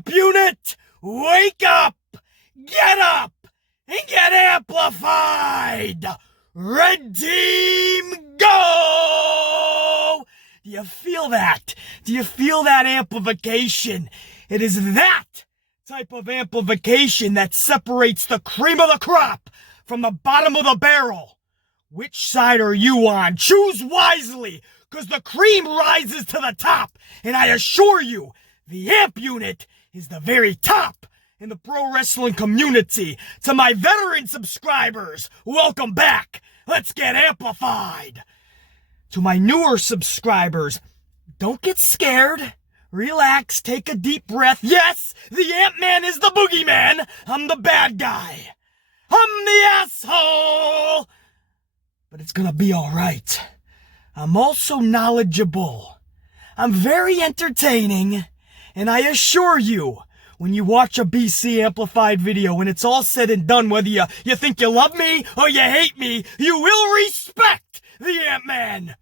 amp unit, wake up, and get amplified. Red team, go! Do you feel that? Do you feel that amplification? It is that type of amplification that separates the cream of the crop from the bottom of the barrel. Which side are you on? Choose wisely, because the cream rises to the top, and I assure you, the amp unit is the very top in the pro wrestling community. To my veteran subscribers, welcome back. Let's get amplified. To my newer subscribers, don't get scared. Relax, take a deep breath. Yes, the Ant-Man is the boogeyman. I'm the bad guy. I'm the asshole. But it's gonna be all right. I'm also knowledgeable. I'm very entertaining. And I assure you, when you watch a BC Amplified video, when it's all said and done, whether you think you love me or you hate me, you will respect the Ant-Man.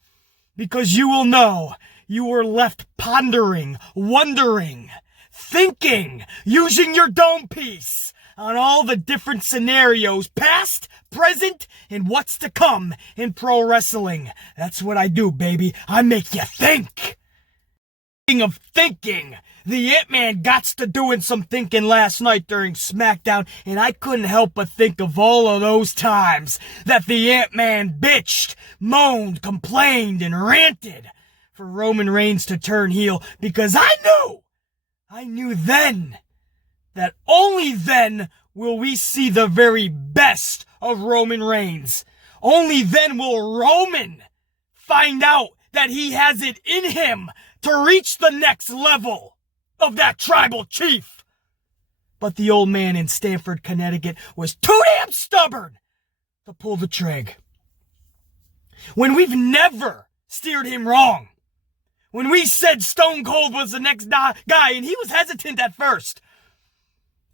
Because you will know you were left pondering, wondering, thinking, using your dome piece on all the different scenarios, past, present, and what's to come in pro wrestling. That's what I do, baby. I make you think. Speaking of thinking, the Ant-Man gots to doing some thinking last night during Smackdown, and I couldn't help but think of all of those times that the Ant-Man bitched, moaned, complained, and ranted for Roman Reigns to turn heel, because I knew then that only then will we see the very best of Roman Reigns. Only then will Roman find out that he has it in him to reach the next level of that tribal chief. But the old man in Stamford, Connecticut was too damn stubborn to pull the trig. When we've never steered him wrong. When we said Stone Cold was the next guy, and he was hesitant at first.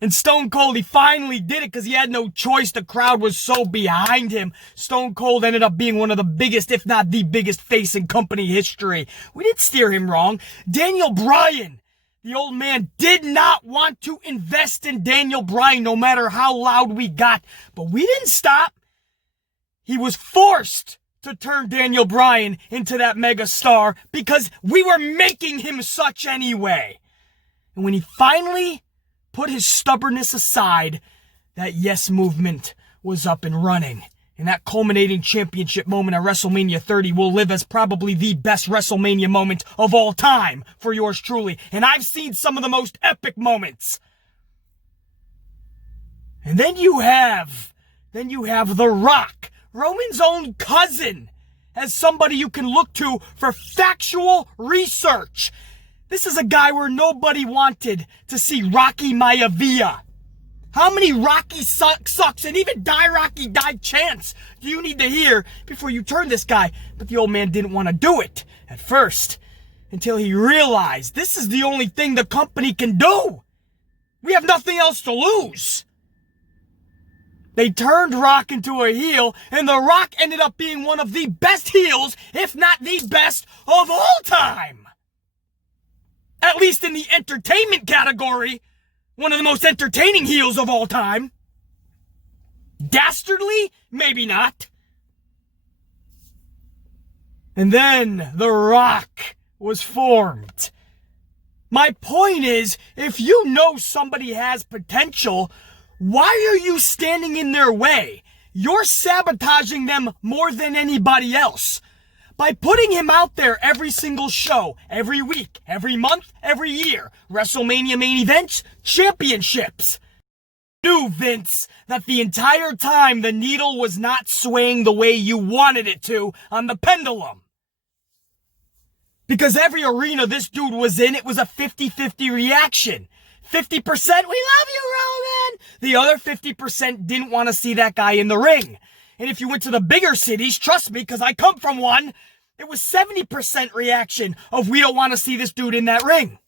And Stone Cold, he finally did it because he had no choice. The crowd was so behind him. Stone Cold ended up being one of the biggest, if not the biggest face in company history. We didn't steer him wrong. Daniel Bryan, the old man, did not want to invest in Daniel Bryan no matter how loud we got. But we didn't stop. He was forced to turn Daniel Bryan into that mega star because we were making him such anyway. And when he finally put his stubbornness aside, that yes movement was up and running. And that culminating championship moment at WrestleMania 30 will live as probably the best WrestleMania moment of all time for yours truly. And I've seen some of the most epic moments. And then you have The Rock, Roman's own cousin, as somebody you can look to for factual research. This is a guy where nobody wanted to see Rocky Maivia. How many Rocky sucks and even Die Rocky Die chants do you need to hear before you turn this guy? But the old man didn't want to do it at first until he realized this is the only thing the company can do. We have nothing else to lose. They turned Rock into a heel, and The Rock ended up being one of the best heels, if not the best of all time. At least in the entertainment category, one of the most entertaining heels of all time. Dastardly? Maybe not. And then The Rock was formed. My point is, if you know somebody has potential, why are you standing in their way? You're sabotaging them more than anybody else. By putting him out there every single show, every week, every month, every year, WrestleMania main events, championships. You knew, Vince, that the entire time the needle was not swaying the way you wanted it to on the pendulum. Because every arena this dude was in, it was a 50-50 reaction. 50%, we love you, Roman! The other 50% didn't want to see that guy in the ring. And if you went to the bigger cities, trust me, because I come from one, it was 70% reaction of we don't want to see this dude in that ring.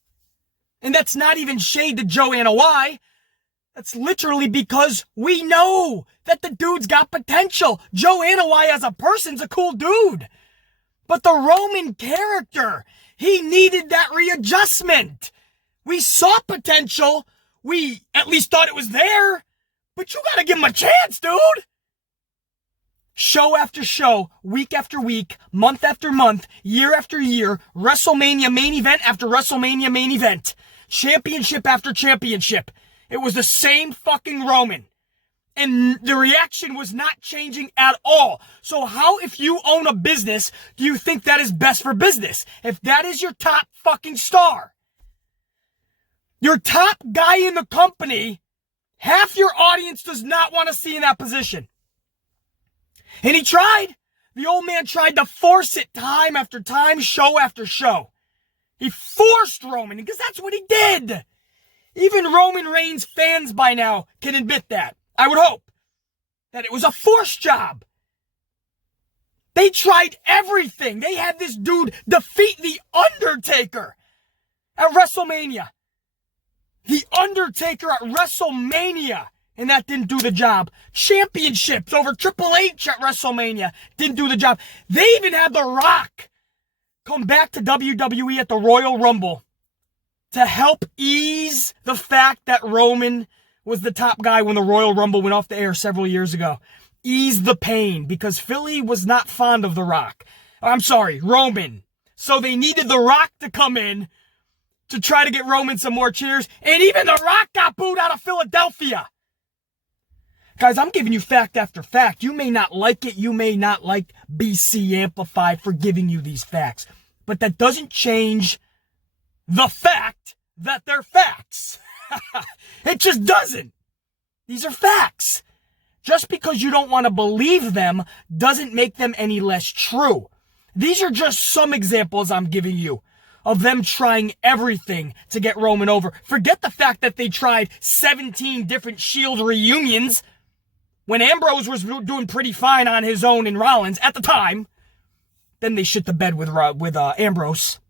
And that's not even shade to Joe Anoa'i. That's literally because we know that the dude's got potential. Joe Anoa'i as a person's a cool dude. But the Roman character, he needed that readjustment. We saw potential. We at least thought it was there. But you gotta give him a chance, dude. Show after show, week after week, month after month, year after year, WrestleMania main event after WrestleMania main event. Championship after championship. It was the same fucking Roman. And the reaction was not changing at all. So how, if you own a business, do you think that is best for business? If that is your top fucking star, your top guy in the company, half your audience does not want to see in that position. And he tried. The old man tried to force it time after time, show after show. He forced Roman because that's what he did. Even Roman Reigns fans by now can admit that. I would hope that it was a forced job. They tried everything. They had this dude defeat The Undertaker at WrestleMania. The Undertaker at WrestleMania. And that didn't do the job. Championships over Triple H at WrestleMania didn't do the job. They even had The Rock come back to WWE at the Royal Rumble to help ease the fact that Roman was the top guy when the Royal Rumble went off the air several years ago. Ease the pain because Philly was not fond of The Rock. I'm sorry, Roman. So they needed The Rock to come in to try to get Roman some more cheers. And even The Rock got booed out of Philadelphia. Guys, I'm giving you fact after fact. You may not like it. You may not like BC Amplified for giving you these facts. But that doesn't change the fact that they're facts. It just doesn't. These are facts. Just because you don't want to believe them doesn't make them any less true. These are just some examples I'm giving you of them trying everything to get Roman over. Forget the fact that they tried 17 different Shield reunions when Ambrose was doing pretty fine on his own in Rollins at the time. Then they shit the bed with Ambrose.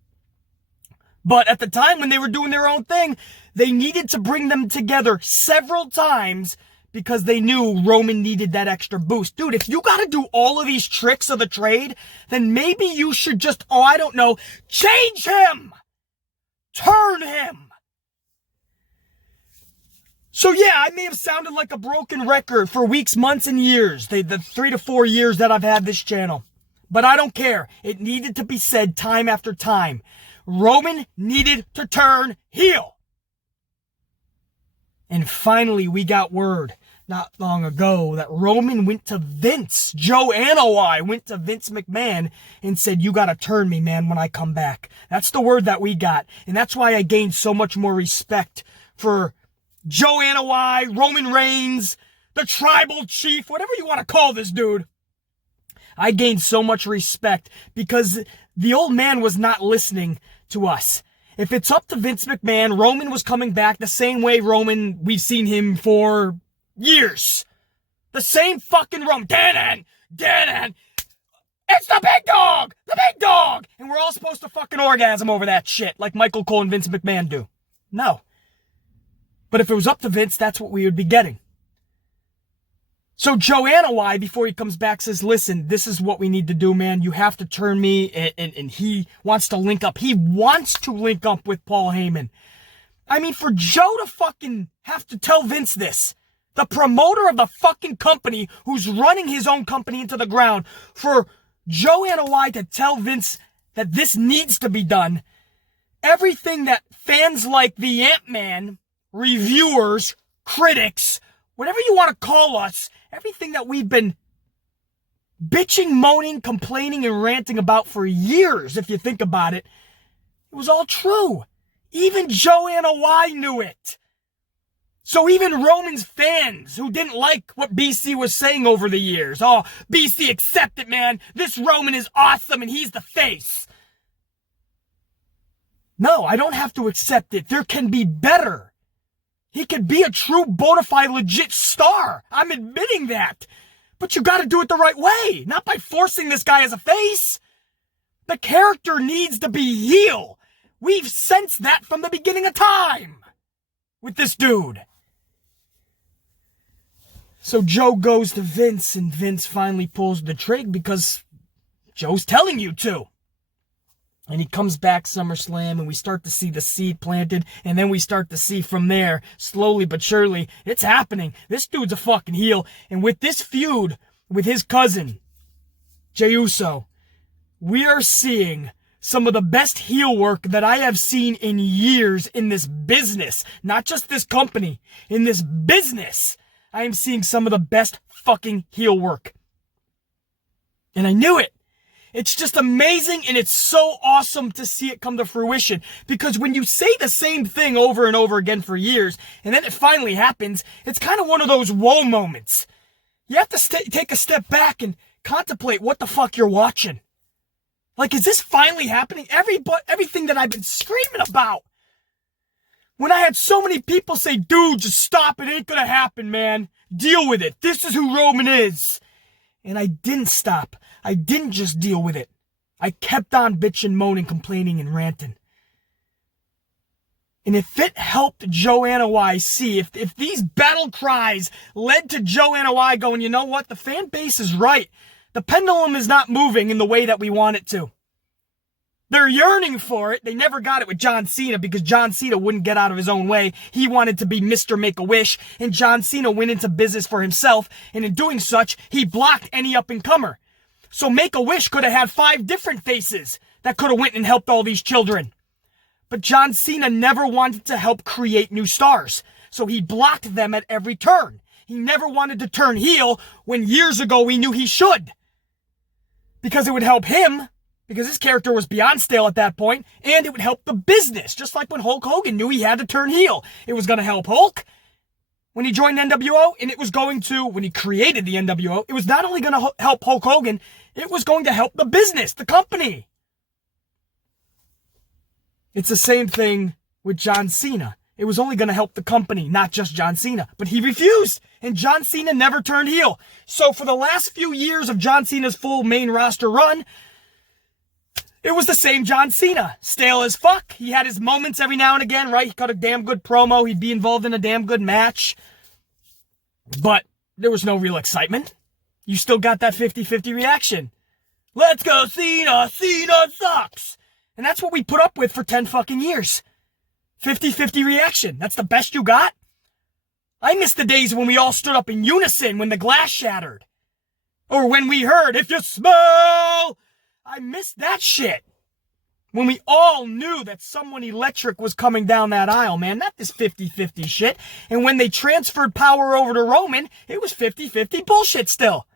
But at the time when they were doing their own thing, they needed to bring them together several times because they knew Roman needed that extra boost. Dude, if you got to do all of these tricks of the trade, then maybe you should just, change him! Turn him! So yeah, I may have sounded like a broken record for weeks, months, and years. The 3 to 4 years that I've had this channel. But I don't care. It needed to be said time after time. Roman needed to turn heel. And finally, we got word not long ago that Roman went to Vince. Joe Anoa'i went to Vince McMahon and said, you got to turn me, man, when I come back. That's the word that we got. And that's why I gained so much more respect for Joe Anoa'i, Roman Reigns, the tribal chief, whatever you want to call this dude. I gained so much respect because the old man was not listening to us. If it's up to Vince McMahon, Roman was coming back the same way Roman, we've seen him for years. The same fucking Roman. Dan, it's the big dog! The big dog! And we're all supposed to fucking orgasm over that shit like Michael Cole and Vince McMahon do. No. But if it was up to Vince, that's what we would be getting. So Joe Anoa'i, before he comes back, says, listen, this is what we need to do, man. You have to turn me. And he wants to link up. He wants to link up with Paul Heyman. I mean, for Joe to fucking have to tell Vince this, the promoter of the fucking company who's running his own company into the ground, for Joe Anoa'i to tell Vince that this needs to be done, everything that fans like the Ant-Man, reviewers, critics, whatever you want to call us, everything that we've been bitching, moaning, complaining, and ranting about for years, if you think about it, it was all true. Even Joe Anoa'i knew it. So even Roman's fans who didn't like what BC was saying over the years, oh, BC, accept it, man. This Roman is awesome and he's the face. No, I don't have to accept it. There can be better. He could be a true, bona fide, legit star. I'm admitting that. But you got to do it the right way, not by forcing this guy as a face. The character needs to be heel. We've sensed that from the beginning of time with this dude. So Joe goes to Vince, and Vince finally pulls the trigger because Joe's telling you to. And he comes back SummerSlam, and we start to see the seed planted, and then we start to see from there, slowly but surely, it's happening. This dude's a fucking heel. And with this feud with his cousin, Jey Uso, we are seeing some of the best heel work that I have seen in years in this business. Not just this company. In this business, I am seeing some of the best fucking heel work. And I knew it. It's just amazing, and it's so awesome to see it come to fruition. Because when you say the same thing over and over again for years, and then it finally happens, it's kind of one of those whoa moments. You have to take a step back and contemplate what the fuck you're watching. Like, is this finally happening? Everything that I've been screaming about. When I had so many people say, dude, just stop. It ain't gonna happen, man. Deal with it. This is who Roman is. And I didn't stop. I didn't just deal with it. I kept on bitching, moaning, complaining, and ranting. And if it helped Joanna Y see, if these battle cries led to Joanna Y going, you know what? The fan base is right. The pendulum is not moving in the way that we want it to. They're yearning for it. They never got it with John Cena because John Cena wouldn't get out of his own way. He wanted to be Mr. Make-A-Wish, and John Cena went into business for himself, and in doing such, he blocked any up-and-comer. So Make-A-Wish could have had 5 different faces that could have went and helped all these children. But John Cena never wanted to help create new stars, so he blocked them at every turn. He never wanted to turn heel when years ago we knew he should. Because it would help him, because his character was beyond stale at that point, and it would help the business, just like when Hulk Hogan knew he had to turn heel. It was going to help Hulk when he joined NWO, and it was going to, when he created the NWO, it was not only going to help Hulk Hogan, it was going to help the business, the company. It's the same thing with John Cena. It was only going to help the company, not just John Cena. But he refused, and John Cena never turned heel. So for the last few years of John Cena's full main roster run, it was the same John Cena. Stale as fuck. He had his moments every now and again, right? He cut a damn good promo. He'd be involved in a damn good match. But there was no real excitement. You still got that 50-50 reaction. Let's go, Cena! Cena sucks! And that's what we put up with for 10 fucking years. 50-50 reaction. That's the best you got? I miss the days when we all stood up in unison when the glass shattered. Or when we heard, if you smell... I miss that shit. When we all knew that someone electric was coming down that aisle, man. Not this 50-50 shit. And when they transferred power over to Roman, it was 50-50 bullshit still.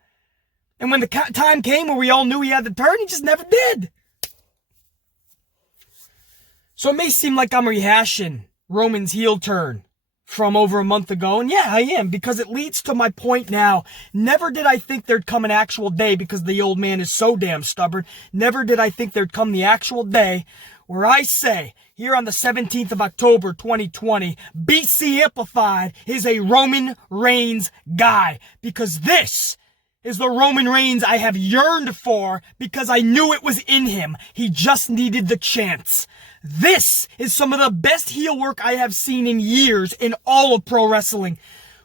And when the time came where we all knew he had to turn, he just never did. So it may seem like I'm rehashing Roman's heel turn from over a month ago. And yeah, I am, because it leads to my point now. Never did I think there'd come an actual day, because the old man is so damn stubborn. Never did I think there'd come the actual day where I say, here on the 17th of October, 2020, BC Amplified is a Roman Reigns guy. Because this is the Roman Reigns I have yearned for, because I knew it was in him. He just needed the chance. This is some of the best heel work I have seen in years in all of pro wrestling.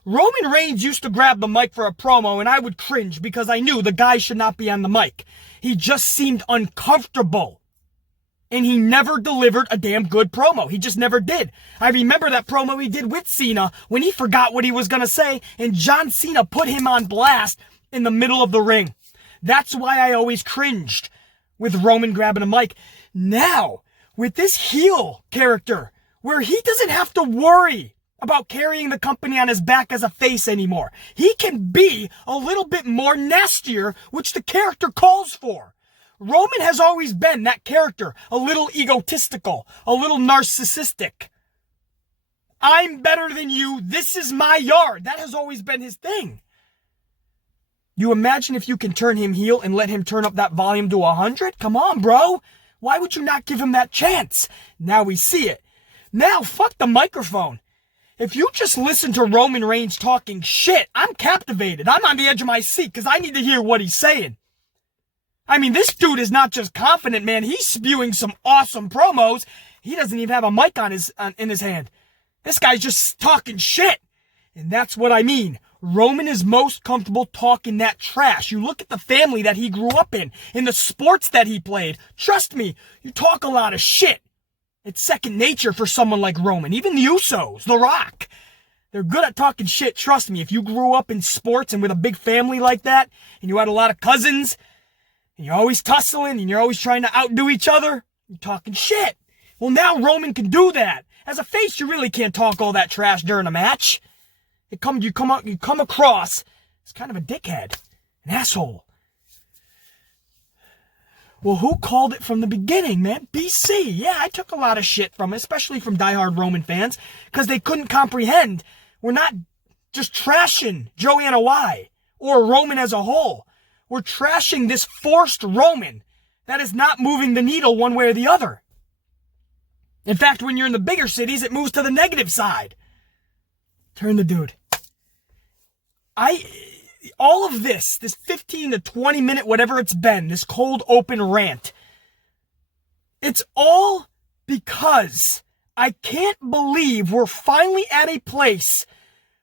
Roman Reigns used to grab the mic for a promo, and I would cringe because I knew the guy should not be on the mic. He just seemed uncomfortable. And he never delivered a damn good promo. He just never did. I remember that promo he did with Cena when he forgot what he was going to say, and John Cena put him on blast in the middle of the ring. That's why I always cringed with Roman grabbing a mic. Now, with this heel character, where he doesn't have to worry about carrying the company on his back as a face anymore. He can be a little bit more nastier, which the character calls for. Roman has always been that character, a little egotistical, a little narcissistic. I'm better than you, this is my yard. That has always been his thing. You imagine if you can turn him heel and let him turn up that volume to 100? Come on, bro. Why would you not give him that chance? Now we see it. Now, fuck the microphone. If you just listen to Roman Reigns talking shit, I'm captivated. I'm on the edge of my seat because I need to hear what he's saying. I mean, this dude is not just confident, man. He's spewing some awesome promos. He doesn't even have a mic in his hand. This guy's just talking shit. And that's what I mean. Roman is most comfortable talking that trash. You look at the family that he grew up in the sports that he played. Trust me, you talk a lot of shit. It's second nature for someone like Roman. Even the Usos, The Rock. They're good at talking shit, trust me. If you grew up in sports and with a big family like that, and you had a lot of cousins, and you're always tussling, and you're always trying to outdo each other, you're talking shit. Well, now Roman can do that. As a face, you really can't talk all that trash during a match. You come across as kind of a dickhead, an asshole. Well, who called it from the beginning, man? BC. Yeah, I took a lot of shit from it, especially from diehard Roman fans, because they couldn't comprehend. We're not just trashing Joanna Y or Roman as a whole. We're trashing this forced Roman that is not moving the needle one way or the other. In fact, when you're in the bigger cities, it moves to the negative side. Turn the dude. All of this 15 to 20 minute, whatever it's been, this cold open rant, it's all because I can't believe we're finally at a place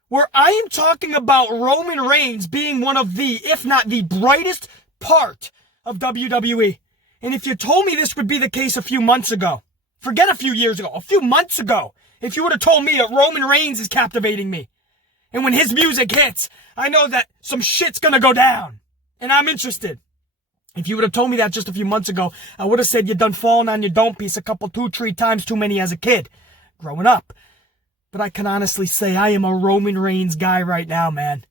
where I am talking about Roman Reigns being one of the, if not the brightest part of WWE. And if you told me this would be the case a few months ago, forget a few years ago, a few months ago, if you would have told me that Roman Reigns is captivating me, and when his music hits, I know that some shit's gonna go down, and I'm interested. If you would have told me that just a few months ago, I would have said you done fallen on your dome piece a couple, 2-3 times too many as a kid, growing up. But I can honestly say I am a Roman Reigns guy right now, man.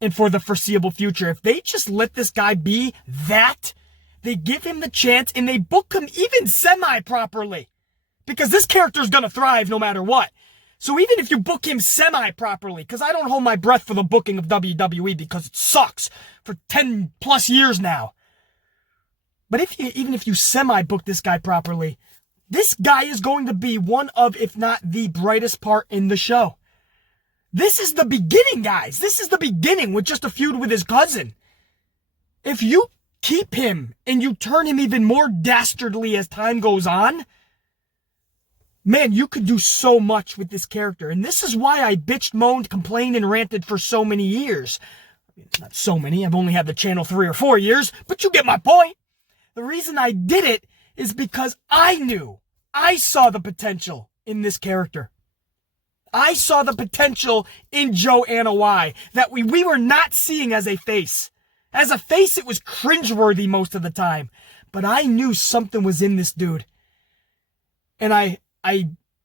And for the foreseeable future, if they just let this guy be that, they give him the chance and they book him even semi-properly. Because this character's gonna thrive no matter what. So even if you book him semi-properly, because I don't hold my breath for the booking of WWE because it sucks for 10 plus years now. But even if you semi-book this guy properly, this guy is going to be one of, if not the brightest part in the show. This is the beginning, guys. This is the beginning with just a feud with his cousin. If you keep him and you turn him even more dastardly as time goes on, man, you could do so much with this character. And this is why I bitched, moaned, complained, and ranted for so many years. Not so many. I've only had the channel 3 or 4 years, but you get my point. The reason I did it is because I saw the potential in this character. I saw the potential in Joanna Y that we were not seeing as a face. As a face, it was cringeworthy most of the time. But I knew something was in this dude. And I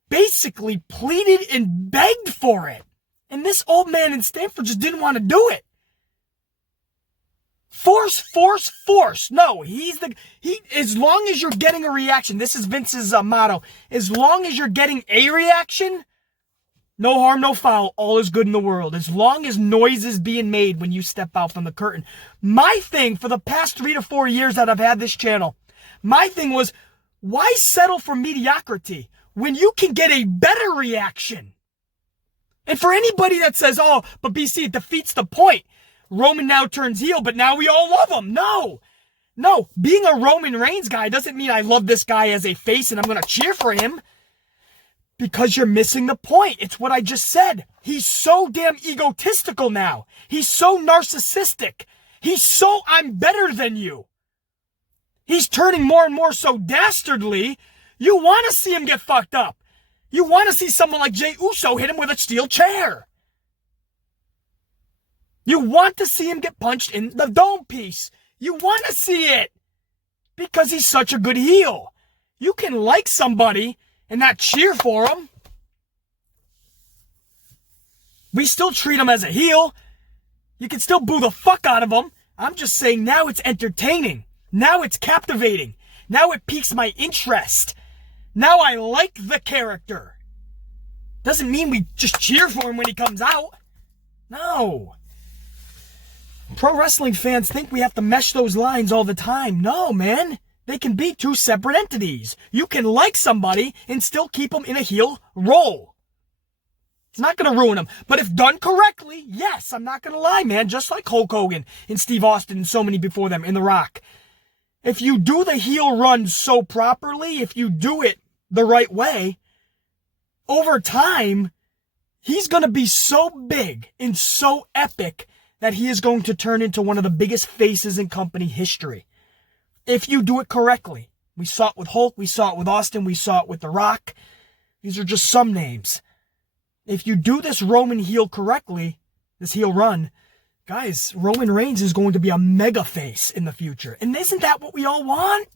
basically pleaded and begged for it. And this old man in Stanford just didn't want to do it. Force. No, as long as you're getting a reaction, this is Vince's motto. As long as you're getting a reaction, no harm, no foul, all is good in the world. As long as noise is being made when you step out from the curtain. My thing for the past 3 to 4 years that I've had this channel, my thing was, why settle for mediocrity when you can get a better reaction? And for anybody that says, oh, but BC, it defeats the point. Roman now turns heel, but now we all love him. No, being a Roman Reigns guy doesn't mean I love this guy as a face and I'm going to cheer for him. Because you're missing the point. It's what I just said. He's so damn egotistical now. He's so narcissistic. He's so I'm better than you. He's turning more and more so dastardly. You want to see him get fucked up. You want to see someone like Jey Uso hit him with a steel chair. You want to see him get punched in the dome piece. You want to see it. Because he's such a good heel. You can like somebody and not cheer for him. We still treat him as a heel. You can still boo the fuck out of him. I'm just saying now it's entertaining. Now it's captivating. Now it piques my interest. Now I like the character. Doesn't mean we just cheer for him when he comes out. No. Pro wrestling fans think we have to mesh those lines all the time. No, man. They can be two separate entities. You can like somebody and still keep them in a heel role. It's not going to ruin them. But if done correctly, yes, I'm not going to lie, man. Just like Hulk Hogan and Steve Austin and so many before them in The Rock. If you do the heel run so properly, if you do it the right way, over time, He's going to be so big and so epic that he is going to turn into one of the biggest faces in company history. If you do it correctly. We saw it with Hulk, we saw it with Austin, we saw it with The Rock. These are just some names. If you do this Roman heel correctly, this heel run, guys, Roman Reigns is going to be a mega face in the future. And isn't that what we all want?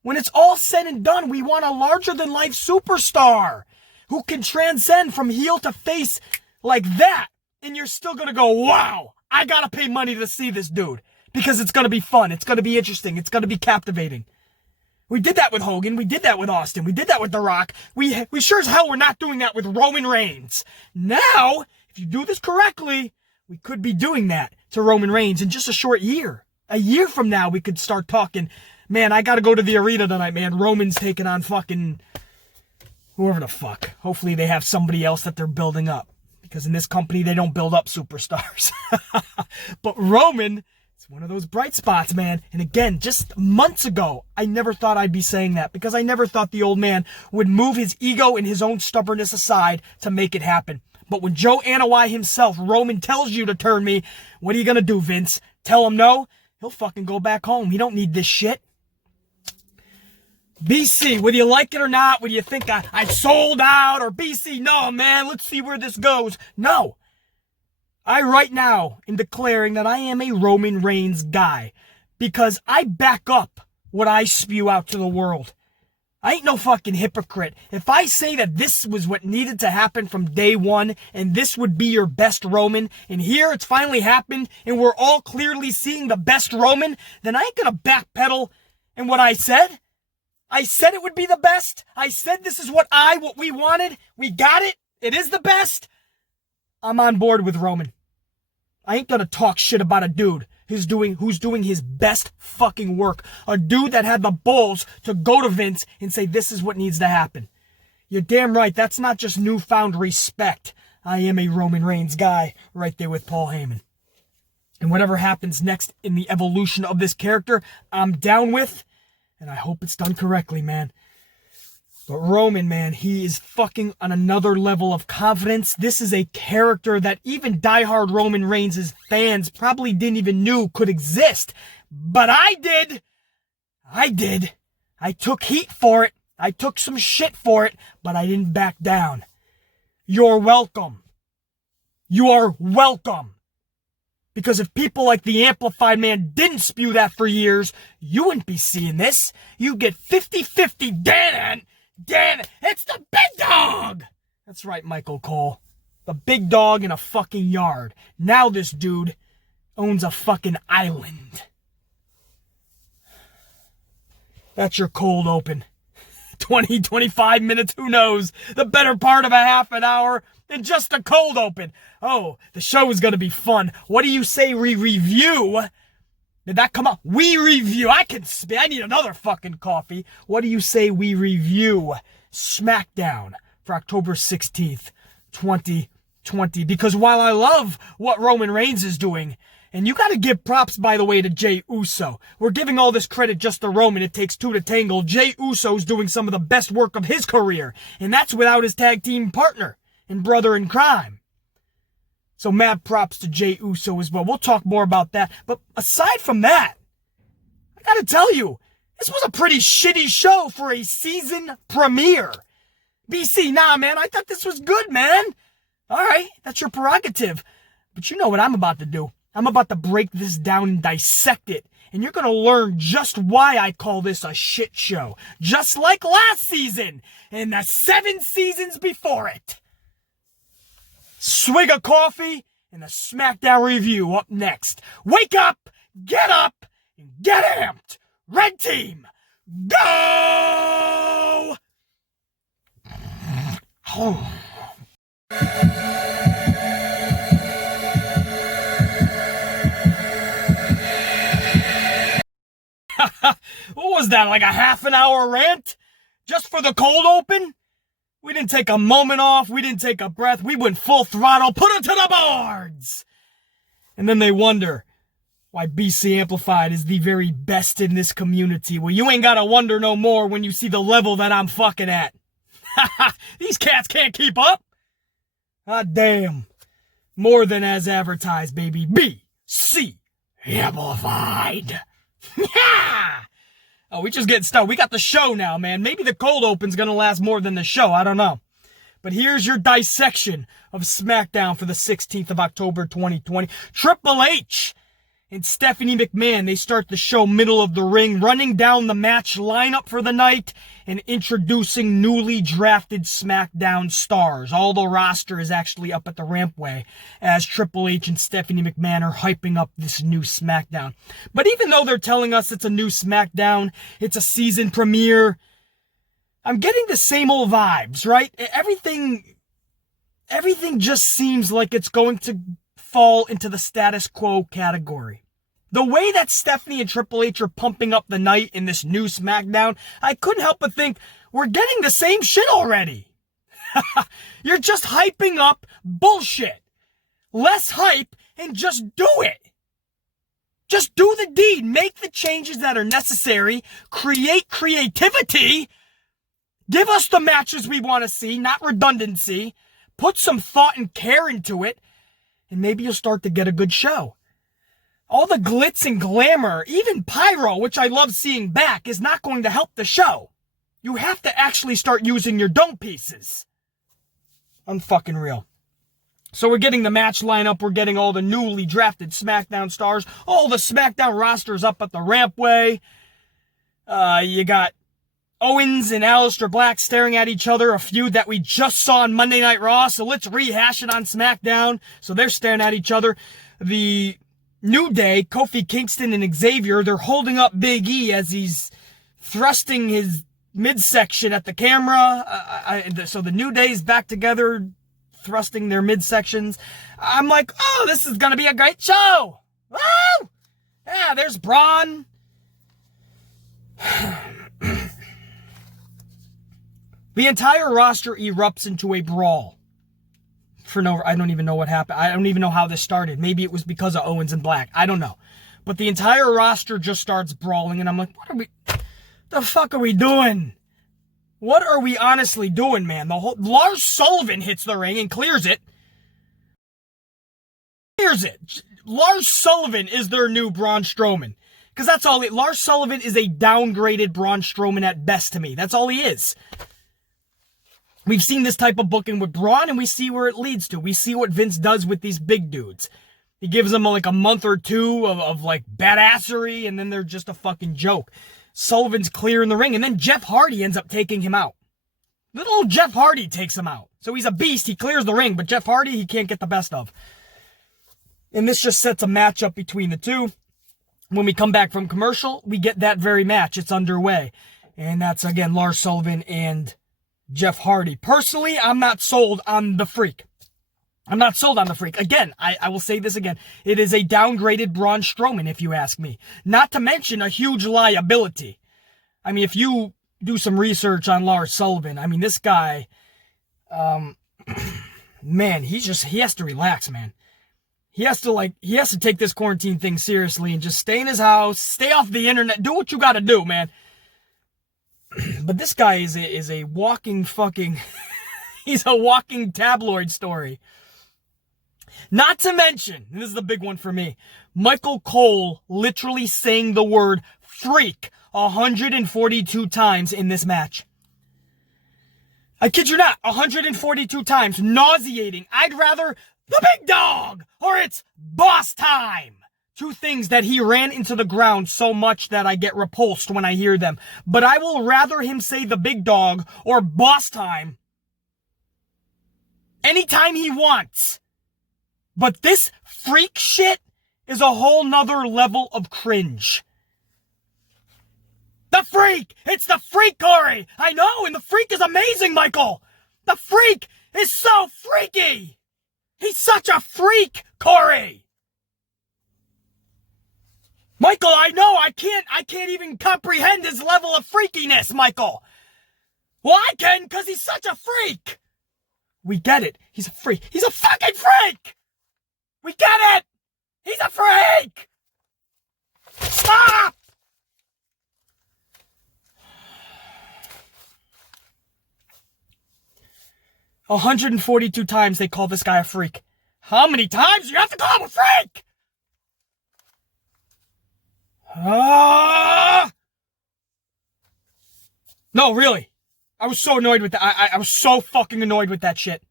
When it's all said and done, we want a larger-than-life superstar who can transcend from heel to face like that. And you're still going to go, wow, I got to pay money to see this dude. Because it's going to be fun. It's going to be interesting. It's going to be captivating. We did that with Hogan. We did that with Austin. We did that with The Rock. We sure as hell we're not doing that with Roman Reigns. Now, if you do this correctly, we could be doing that to Roman Reigns in just a short year. A year from now, we could start talking, man, I got to go to the arena tonight, man. Roman's taking on fucking whoever the fuck. Hopefully they have somebody else that they're building up. Because in this company, they don't build up superstars. But Roman... one of those bright spots, man. And again, just months ago, I never thought I'd be saying that because I never thought the old man would move his ego and his own stubbornness aside to make it happen. But when Joe Anoa'i himself, Roman, tells you to turn me, what are you going to do, Vince? Tell him no? He'll fucking go back home. He don't need this shit. BC, whether you like it or not, whether you think I sold out, or BC, no, man, let's see where this goes. No. I right now am declaring that I am a Roman Reigns guy because I back up what I spew out to the world. I ain't no fucking hypocrite. If I say that this was what needed to happen from day one and this would be your best Roman and here it's finally happened and we're all clearly seeing the best Roman, then I ain't gonna backpedal in what I said. I said it would be the best. I said this is what we wanted. We got it. It is the best. I'm on board with Roman. I ain't gonna talk shit about a dude who's doing his best fucking work. A dude that had the balls to go to Vince and say, this is what needs to happen. You're damn right. That's not just newfound respect. I am a Roman Reigns guy right there with Paul Heyman. And whatever happens next in the evolution of this character, I'm down with. And I hope it's done correctly, man. But Roman, man, he is fucking on another level of confidence. This is a character that even diehard Roman Reigns' fans probably didn't even knew could exist. But I did. I took heat for it. I took some shit for it, but I didn't back down. You're welcome. You are welcome. Because if people like the Amplified Man didn't spew that for years, you wouldn't be seeing this. You get 50-50 Dan, it's the big dog! That's right, Michael Cole. The big dog in a fucking yard. Now this dude owns a fucking island. That's your cold open. 20, 25 minutes, who knows? The better part of a half an hour and just a cold open. Oh, the show is going to be fun. What do you say we review? Did that come up? We review. I need another fucking coffee. What do you say we review Smackdown for October 16th, 2020? Because while I love what Roman Reigns is doing, and you got to give props, by the way, to Jey Uso. We're giving all this credit just to Roman. It takes two to tangle. Jey Uso's doing some of the best work of his career, and that's without his tag team partner and brother in crime. So mad props to Jey Uso as well. We'll talk more about that. But aside from that, I gotta tell you, this was a pretty shitty show for a season premiere. BC, nah, man, I thought this was good, man. All right, that's your prerogative. But you know what I'm about to do. I'm about to break this down and dissect it. And you're gonna learn just why I call this a shit show. Just like last season and the 7 seasons before it. Swig of coffee and the Smackdown review up next. Wake up, and get amped. Red team, go! Oh. What was that, like a half an hour rant? Just for the cold open? We didn't take a moment off. We didn't take a breath. We went full throttle. Put it to the boards! And then they wonder why BC Amplified is the very best in this community. Well, you ain't gotta wonder no more when you see the level that I'm fucking at. These cats can't keep up. God damn. More than as advertised, baby. BC Amplified. Yeah! Oh, we just getting started. We got the show now, man. Maybe the cold open's gonna last more than the show. I don't know. But here's your dissection of Smackdown for the 16th of October, 2020. Triple H and Stephanie McMahon, they start the show middle of the ring, running down the match lineup for the night and introducing newly drafted Smackdown stars. All the roster is actually up at the rampway as Triple H and Stephanie McMahon are hyping up this new Smackdown. But even though they're telling us it's a new Smackdown, it's a season premiere, I'm getting the same old vibes, right? Everything just seems like it's going to fall into the status quo category. The way that Stephanie and Triple H are pumping up the night in this new SmackDown, I couldn't help but think, we're getting the same shit already. You're just hyping up bullshit. Less hype and just do it. Just do the deed. Make the changes that are necessary. Create creativity. Give us the matches we want to see, not redundancy. Put some thought and care into it. And maybe you'll start to get a good show. All the glitz and glamour, even pyro, which I love seeing back, is not going to help the show. You have to actually start using your dome pieces. Unfucking real. So we're getting the match lineup. We're getting all the newly drafted SmackDown stars. All the SmackDown rosters up at the rampway. You got Owens and Aleister Black staring at each other, a feud that we just saw on Monday Night Raw, so let's rehash it on SmackDown. So they're staring at each other. The New Day, Kofi Kingston and Xavier, they're holding up Big E as he's thrusting his midsection at the camera. So the New Day is back together, thrusting their midsections. I'm like, oh, this is going to be a great show. Woo! Yeah, there's Braun. The entire roster erupts into a brawl. I don't even know what happened. I don't even know how this started. Maybe it was because of Owens and Black. I don't know. But the entire roster just starts brawling, and I'm like, the fuck are we doing? What are we honestly doing, man? Lars Sullivan hits the ring and clears it. Lars Sullivan is their new Braun Strowman. Because that's all Lars Sullivan is a downgraded Braun Strowman at best to me. That's all he is. We've seen this type of booking with Braun, and we see where it leads to. We see what Vince does with these big dudes. He gives them like a month or two of like badassery, and then they're just a fucking joke. Sullivan's clearing the ring, and then Jeff Hardy ends up taking him out. Little old Jeff Hardy takes him out. So he's a beast, he clears the ring, but Jeff Hardy, he can't get the best of. And this just sets a matchup between the two. When we come back from commercial, we get that very match. It's underway. And that's, again, Lars Sullivan and Jeff Hardy. Personally, I'm not sold on the Freak. Again, I will say this again. It is a downgraded Braun Strowman, if you ask me. Not to mention a huge liability. I mean, if you do some research on Lars Sullivan, I mean, this guy, man, he has to relax, man. He has to take this quarantine thing seriously and just stay in his house, stay off the internet, do what you gotta do, man. But this guy is a walking fucking, he's a walking tabloid story. Not to mention, and this is the big one for me, Michael Cole literally saying the word freak 142 times in this match. I kid you not, 142 times, nauseating. I'd rather the big dog or it's boss time. Two things that he ran into the ground so much that I get repulsed when I hear them. But I will rather him say the big dog or boss time anytime he wants. But this freak shit is a whole nother level of cringe. The Freak! It's the Freak, Corey! I know, and the Freak is amazing, Michael! The Freak is so freaky! He's such a freak, Corey! Michael, I know, I can't even comprehend his level of freakiness, Michael! Well, I can, because he's such a freak! We get it. He's a freak. He's a fucking freak! We get it! He's a freak! Stop! 142 times they call this guy a freak. How many times do you have to call him a freak? No, really. I was so annoyed with that. I was so fucking annoyed with that shit.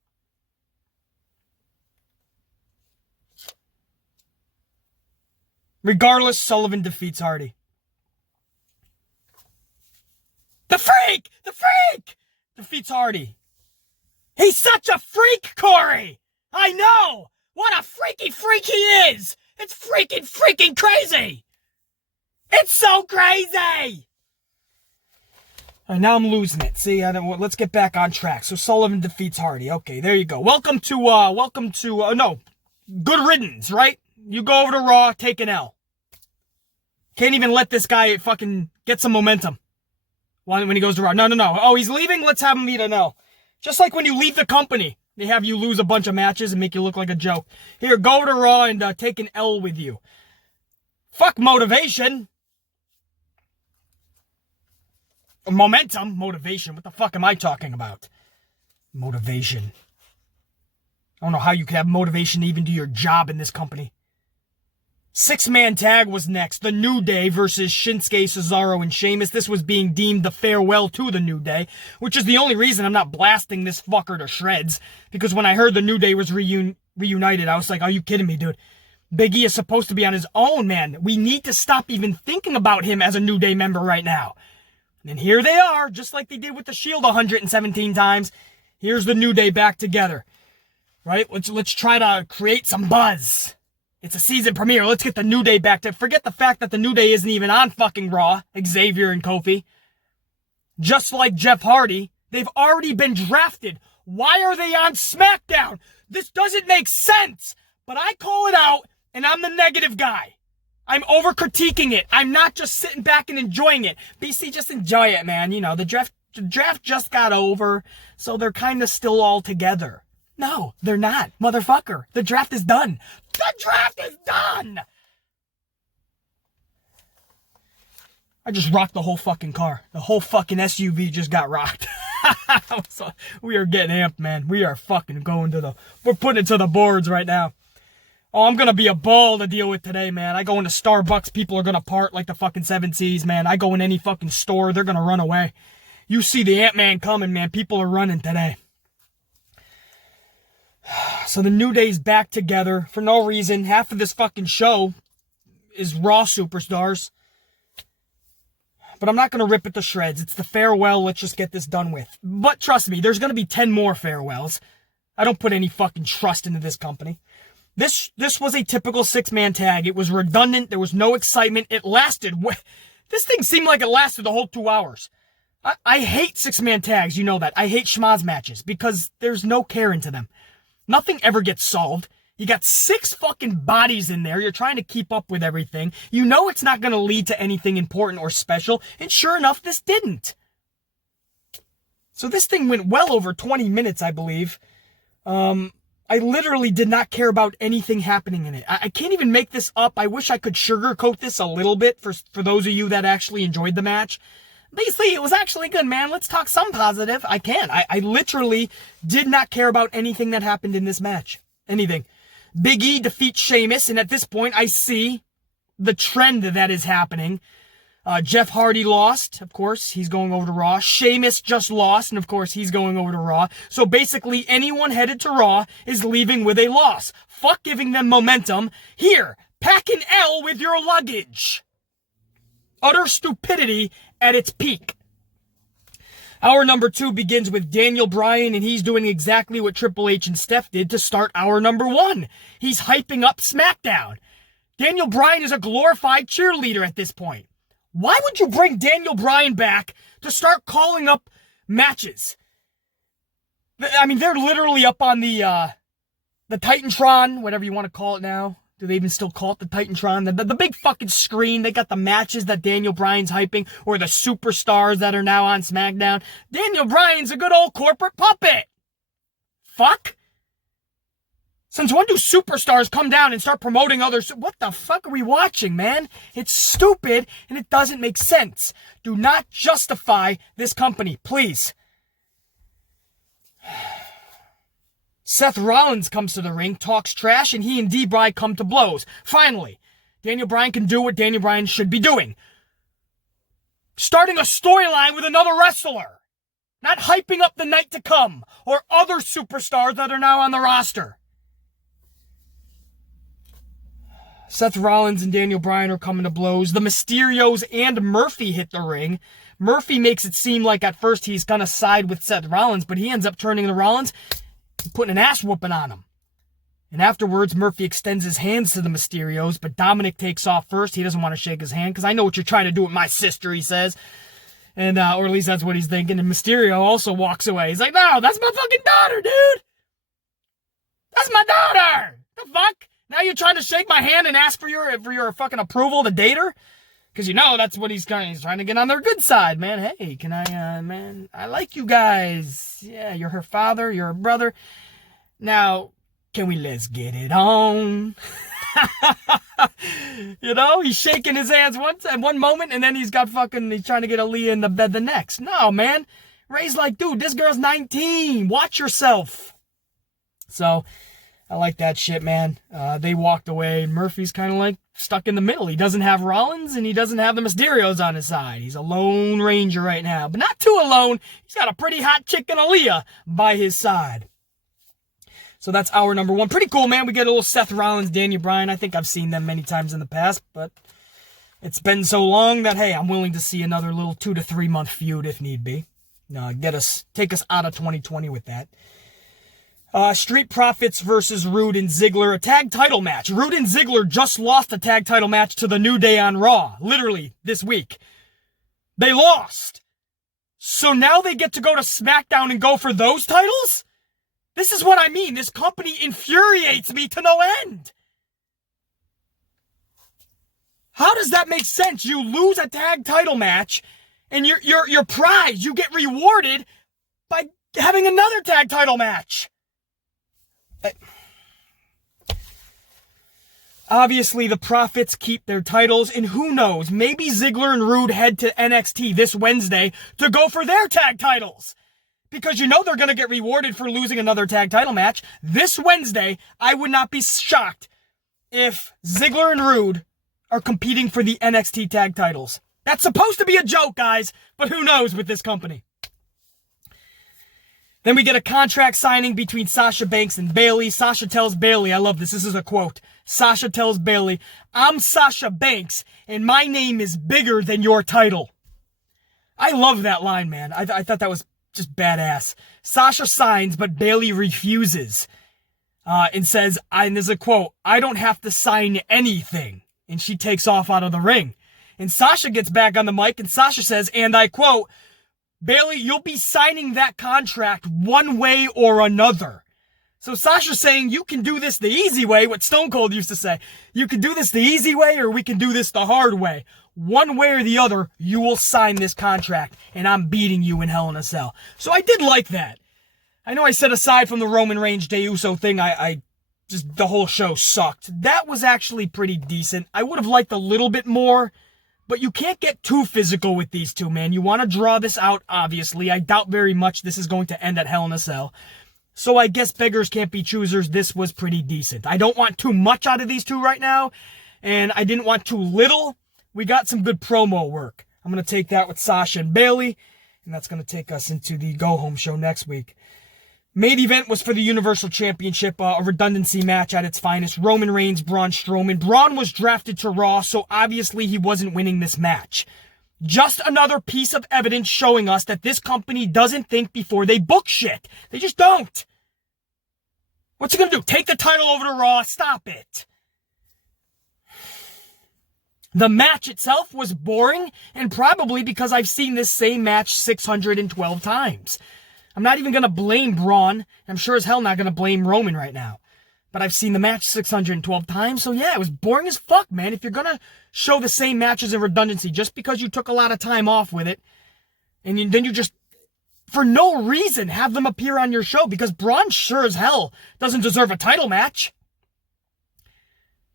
Regardless, Sullivan defeats Hardy. The freak! The freak! Defeats Hardy. He's such a freak, Corey! I know! What a freaky freak he is! It's freaking crazy! It's so crazy! Alright, now I'm losing it. See, let's get back on track. So Sullivan defeats Hardy. Okay, there you go. Welcome to, no, good riddance, right? You go over to Raw, take an L. Can't even let this guy fucking get some momentum when he goes to Raw. No. Oh, he's leaving? Let's have him eat an L. Just like when you leave the company, they have you lose a bunch of matches and make you look like a joke. Here, go over to Raw and take an L with you. Fuck motivation. Momentum. Motivation. What the fuck am I talking about? Motivation. I don't know how you could have motivation to even do your job in this company. 6-man tag was next. The New Day versus Shinsuke, Cesaro, and Sheamus. This was being deemed the farewell to the New Day, which is the only reason I'm not blasting this fucker to shreds. Because when I heard the New Day was reunited, I was like, are you kidding me, dude? Big E is supposed to be on his own, man. We need to stop even thinking about him as a New Day member right now. And here they are, just like they did with the Shield 117 times. Here's the New Day back together. Right? Let's try to create some buzz. It's a season premiere. Let's get the New Day back to... Forget the fact that the New Day isn't even on fucking Raw. Xavier and Kofi. Just like Jeff Hardy, they've already been drafted. Why are they on Smackdown? This doesn't make sense. But I call it out, and I'm the negative guy. I'm over-critiquing it. I'm not just sitting back and enjoying it. BC, just enjoy it, man. You know, the draft just got over, so they're kind of still all together. No, they're not. Motherfucker. The draft is done. The draft is done! I just rocked the whole fucking car. The whole fucking SUV just got rocked. So, we are getting amped, man. We are fucking going to we're putting it to the boards right now. Oh, I'm gonna be a ball to deal with today, man. I go into Starbucks, people are gonna part like the fucking 7 Seas, man. I go in any fucking store, they're gonna run away. You see the Ant-Man coming, man. People are running today. So the New Day's back together for no reason. Half of this fucking show is Raw superstars. But I'm not going to rip it to shreds. It's the farewell. Let's just get this done with. But trust me, there's going to be 10 more farewells. I don't put any fucking trust into this company. This was a typical 6-man tag. It was redundant. There was no excitement. It lasted. This thing seemed like it lasted the whole 2 hours. I hate 6-man tags. You know that. I hate schmaz matches because there's no care into them. Nothing ever gets solved. You got 6 fucking bodies in there. You're trying to keep up with everything. You know it's not going to lead to anything important or special. And sure enough, this didn't. So this thing went well over 20 minutes, I believe. I literally did not care about anything happening in it. I can't even make this up. I wish I could sugarcoat this a little bit for those of you that actually enjoyed the match. Basically, it was actually good, man. Let's talk some positive. I can. I literally did not care about anything that happened in this match. Anything. Big E defeats Sheamus, and at this point, I see the trend that is happening. Jeff Hardy lost. Of course, he's going over to Raw. Sheamus just lost, and of course, he's going over to Raw. So basically, anyone headed to Raw is leaving with a loss. Fuck giving them momentum. Here, pack an L with your luggage. Utter stupidity at its peak. Hour number 2 begins with Daniel Bryan, and he's doing exactly what Triple H and Steph did to start hour number 1. He's hyping up Smackdown. Daniel Bryan is a glorified cheerleader at this point. Why would you bring Daniel Bryan back to start calling up matches? I mean, they're literally up on the Titantron, whatever you want to call it now. Do they even still call it the Titantron? The big fucking screen. They got the matches that Daniel Bryan's hyping, or the superstars that are now on SmackDown. Daniel Bryan's a good old corporate puppet. Fuck. Since when do superstars come down and start promoting others? What the fuck are we watching, man? It's stupid, and it doesn't make sense. Do not justify this company, please. Seth Rollins comes to the ring, talks trash, and he and D-Bry come to blows. Finally, Daniel Bryan can do what Daniel Bryan should be doing. Starting a storyline with another wrestler. Not hyping up the night to come or other superstars that are now on the roster. Seth Rollins and Daniel Bryan are coming to blows. The Mysterios and Murphy hit the ring. Murphy makes it seem like at first he's going to side with Seth Rollins, but he ends up turning to Rollins and putting an ass whooping on him. And afterwards, Murphy extends his hands to the Mysterios, but Dominic takes off first. He doesn't want to shake his hand because I know what you're trying to do with my sister, he says. And, or at least that's what he's thinking. And Mysterio also walks away. He's like, no, that's my fucking daughter, dude. That's my daughter. The fuck? Now you're trying to shake my hand and ask for your fucking approval to date her? Because you know that's what he's trying to get on their good side, man. Hey, can I, man, I like you guys. Yeah, you're her father, you're her brother. Now, can we let's get it on? You know, he's shaking his hands once at one moment, and then he's trying to get Aaliyah in the bed the next. No, man. Ray's like, dude, this girl's 19. Watch yourself. So, I like that shit, man. They walked away. Murphy's kind of like stuck in the middle. He doesn't have Rollins, and he doesn't have the Mysterios on his side. He's a lone ranger right now, but not too alone. He's got a pretty hot chick in Aaliyah by his side. So that's our number one. Pretty cool, man. We get a little Seth Rollins, Daniel Bryan. I think I've seen them many times in the past, but it's been so long that, hey, I'm willing to see another little 2 to 3 month feud if need be. Take us out of 2020 with that. Street Profits versus Rude and Ziggler, a tag title match. Rude and Ziggler just lost a tag title match to the New Day on Raw, literally this week. They lost. So now they get to go to Smackdown and go for those titles? This is what I mean. This company infuriates me to no end. How does that make sense? You lose a tag title match and your prize, you get rewarded by having another tag title match. Obviously, the Profits keep their titles, and who knows, maybe Ziggler and Rude head to NXT this Wednesday to go for their tag titles. Because you know they're going to get rewarded for losing another tag title match. This Wednesday, I would not be shocked if Ziggler and Rude are competing for the NXT tag titles. That's supposed to be a joke, guys, but who knows with this company. Then we get a contract signing between Sasha Banks and Bayley. Sasha tells Bayley, I love this is a quote. Sasha tells Bayley, I'm Sasha Banks, and my name is bigger than your title. I love that line, man. I thought that was just badass. Sasha signs, but Bayley refuses. And says, and there's a quote, I don't have to sign anything. And she takes off out of the ring. And Sasha gets back on the mic, and Sasha says, and I quote, Bayley, you'll be signing that contract one way or another. So Sasha's saying, you can do this the easy way, what Stone Cold used to say. You can do this the easy way, or we can do this the hard way. One way or the other, you will sign this contract, and I'm beating you in Hell in a Cell. So I did like that. I know I said aside from the Roman Reigns Jey Uso thing, I just, the whole show sucked. That was actually pretty decent. I would have liked a little bit more, but you can't get too physical with these two, man. You want to draw this out, obviously. I doubt very much this is going to end at Hell in a Cell. So I guess beggars can't be choosers. This was pretty decent. I don't want too much out of these two right now, and I didn't want too little. We got some good promo work. I'm going to take that with Sasha and Bayley, and that's going to take us into the go-home show next week. Main event was for the Universal Championship, a redundancy match at its finest. Roman Reigns, Braun Strowman. Braun was drafted to Raw, so obviously he wasn't winning this match. Just another piece of evidence showing us that this company doesn't think before they book shit. They just don't. What's he gonna do? Take the title over to Raw? Stop it. The match itself was boring, and probably because I've seen this same match 612 times. I'm not even going to blame Braun. I'm sure as hell not going to blame Roman right now. But I've seen the match 612 times, so yeah, it was boring as fuck, man. If you're going to show the same matches in redundancy just because you took a lot of time off with it, and then you just, for no reason, have them appear on your show, because Braun sure as hell doesn't deserve a title match.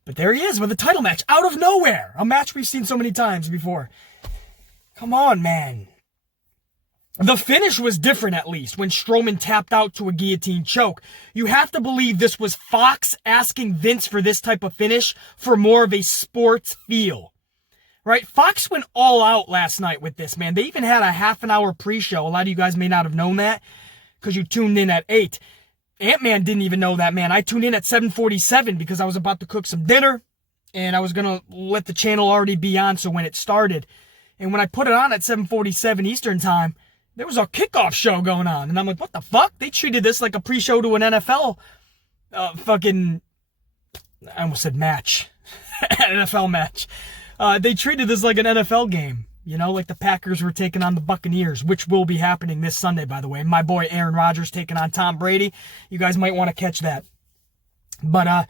But there he is with a title match out of nowhere. A match we've seen so many times before. Come on, man. The finish was different, at least, when Strowman tapped out to a guillotine choke. You have to believe this was Fox asking Vince for this type of finish for more of a sports feel. Right? Fox went all out last night with this, man. They even had a half-an-hour pre-show. A lot of you guys may not have known that because you tuned in at 8. Ant-Man didn't even know that, man. I tuned in at 7:47 because I was about to cook some dinner, and I was going to let the channel already be on so when it started. And when I put it on at 7:47 Eastern Time, there was a kickoff show going on. And I'm like, what the fuck? They treated this like a pre-show to an NFL I almost said match. NFL match. They treated this like an NFL game. You know, like the Packers were taking on the Buccaneers, which will be happening this Sunday, by the way. My boy Aaron Rodgers taking on Tom Brady. You guys might want to catch that. But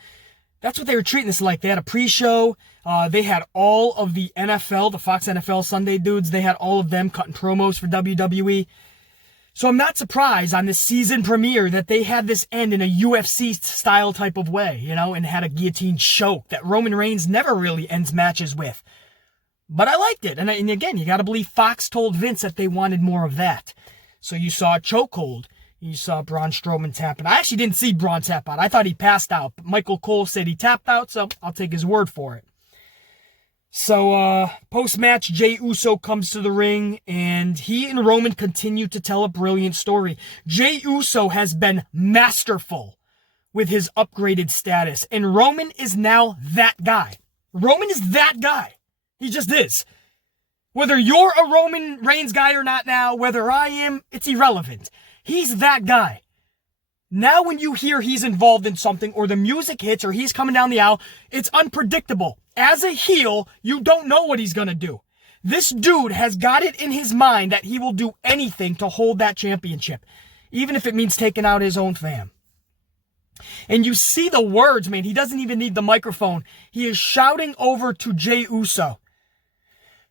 that's what they were treating this like. They had a pre-show. They had all of the NFL, the Fox NFL Sunday dudes. They had all of them cutting promos for WWE. So I'm not surprised on this season premiere that they had this end in a UFC style type of way, you know, and had a guillotine choke that Roman Reigns never really ends matches with. But I liked it. And again, you got to believe Fox told Vince that they wanted more of that. So you saw a chokehold. You saw Braun Strowman tapping. I actually didn't see Braun tap out. I thought he passed out. But Michael Cole said he tapped out, so I'll take his word for it. So, post-match, Jey Uso comes to the ring, and he and Roman continue to tell a brilliant story. Jey Uso has been masterful with his upgraded status, and Roman is now that guy. Roman is that guy. He just is. Whether you're a Roman Reigns guy or not now, whether I am, it's irrelevant. He's that guy. Now when you hear he's involved in something, or the music hits, or he's coming down the aisle, it's unpredictable. As a heel, you don't know what he's gonna do. This dude has got it in his mind that he will do anything to hold that championship, even if it means taking out his own fam. And you see the words, man. He doesn't even need the microphone. He is shouting over to Jey Uso.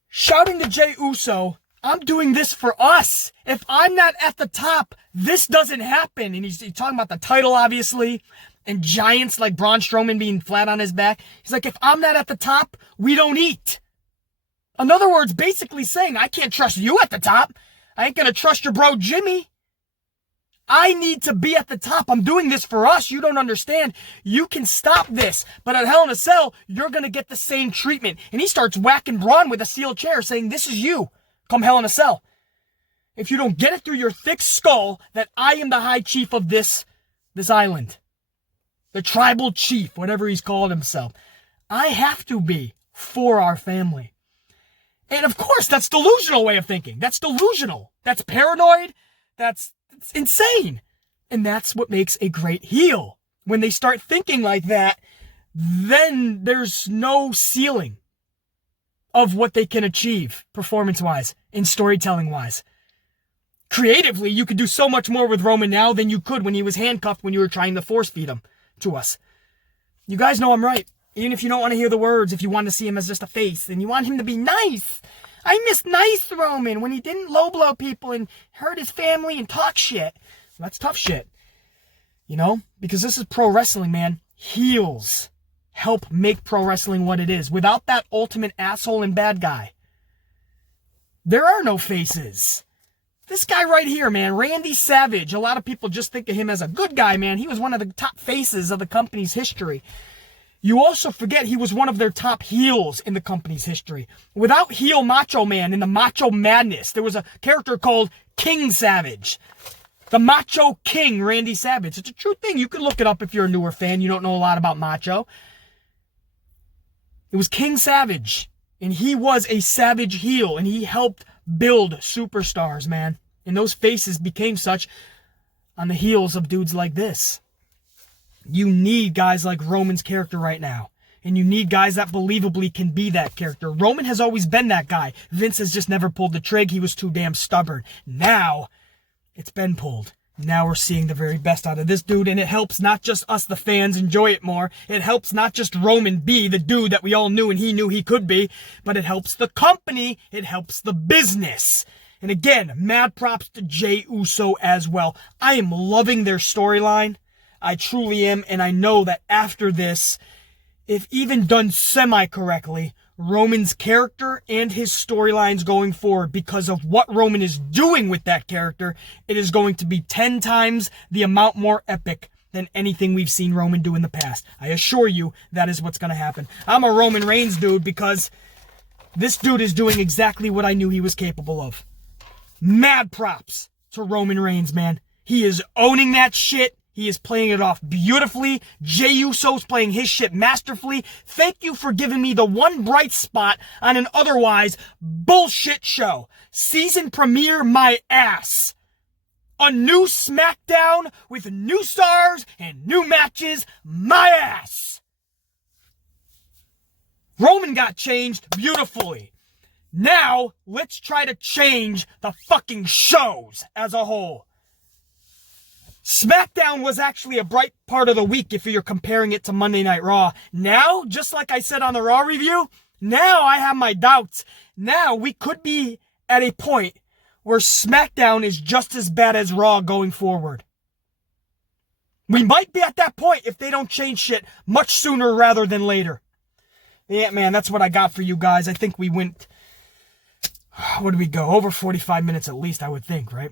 Shouting to Jey Uso, I'm doing this for us. If I'm not at the top, this doesn't happen. And he's talking about the title, obviously, and giants like Braun Strowman being flat on his back. He's like, if I'm not at the top, we don't eat. In other words, basically saying, I can't trust you at the top. I ain't going to trust your bro Jimmy. I need to be at the top. I'm doing this for us. You don't understand. You can stop this. But at Hell in a Cell, you're going to get the same treatment. And he starts whacking Braun with a steel chair saying, this is you. Come Hell in a Cell. If you don't get it through your thick skull that I am the high chief of this island. The tribal chief, whatever he's called himself. I have to be for our family. And of course, that's delusional way of thinking. That's delusional. That's paranoid. That's insane. And that's what makes a great heel. When they start thinking like that, then there's no ceiling of what they can achieve performance-wise and storytelling-wise. Creatively, you could do so much more with Roman now than you could when he was handcuffed when you were trying to force feed him to us. You guys know I'm right. Even if you don't want to hear the words, if you want to see him as just a face, and you want him to be nice. I miss nice Roman when he didn't low blow people and hurt his family and talk shit. Well, that's tough shit. You know? Because this is pro wrestling, man. Heels help make pro wrestling what it is. Without that ultimate asshole and bad guy, there are no faces. This guy right here, man, Randy Savage. A lot of people just think of him as a good guy, man. He was one of the top faces of the company's history. You also forget he was one of their top heels in the company's history. Without heel Macho Man in the Macho Madness, there was a character called King Savage. The Macho King, Randy Savage. It's a true thing. You can look it up if you're a newer fan. You don't know a lot about Macho. It was King Savage. And he was a savage heel. And he helped build superstars, man. And those faces became such on the heels of dudes like this. You need guys like Roman's character right now. And you need guys that believably can be that character. Roman has always been that guy. Vince has just never pulled the trig. He was too damn stubborn. Now, it's been pulled. Now we're seeing the very best out of this dude. And it helps not just us, the fans, enjoy it more. It helps not just Roman be the dude that we all knew and he knew he could be. But it helps the company. It helps the business. And again, mad props to Jey Uso as well. I am loving their storyline. I truly am, and I know that after this, if even done semi-correctly, Roman's character and his storylines going forward, because of what Roman is doing with that character, it is going to be 10 times the amount more epic than anything we've seen Roman do in the past. I assure you that is what's going to happen. I'm a Roman Reigns dude because this dude is doing exactly what I knew he was capable of. Mad props to Roman Reigns, man. He is owning that shit. He is playing it off beautifully. Jey Uso's playing his shit masterfully. Thank you for giving me the one bright spot on an otherwise bullshit show. Season premiere my ass. A new Smackdown with new stars and new matches, my ass. Roman got changed beautifully. Now, let's try to change the fucking shows as a whole. Smackdown was actually a bright part of the week if you're comparing it to Monday Night Raw. Now, just like I said on the Raw review, now I have my doubts. Now we could be at a point where Smackdown is just as bad as Raw going forward. We might be at that point if they don't change shit much sooner rather than later. Yeah, man, that's what I got for you guys. I think we went, what did we go? Over 45 minutes at least, I would think, right?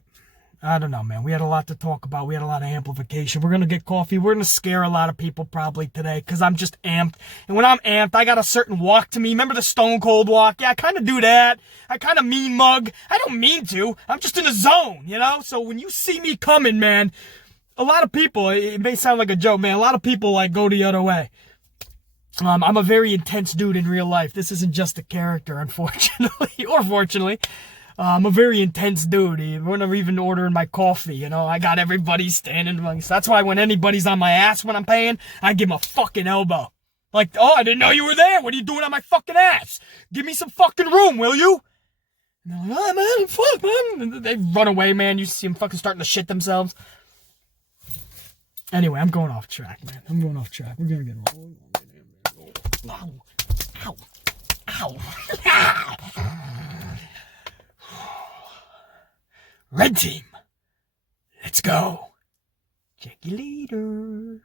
I don't know, man. We had a lot to talk about. We had a lot of amplification. We're going to get coffee. We're going to scare a lot of people probably today because I'm just amped. And when I'm amped, I got a certain walk to me. Remember the Stone Cold walk? Yeah, I kind of do that. I kind of mean mug. I don't mean to. I'm just in a zone, you know? So when you see me coming, man, a lot of people, it may sound like a joke, man. A lot of people like go the other way. I'm a very intense dude in real life. This isn't just a character, unfortunately, or fortunately. I'm a very intense dude. When I'm even ordering my coffee, you know, I got everybody standing amongst. That's why when anybody's on my ass when I'm paying, I give them a fucking elbow. Like, oh, I didn't know you were there. What are you doing on my fucking ass? Give me some fucking room, will you? And they're like, oh, man, fuck, man. And they run away, man. You see them fucking starting to shit themselves. Anyway, I'm going off track, man. I'm going off track. We're going to get wrong. Ow. Ow. Ow. Red team, let's go. Check you later.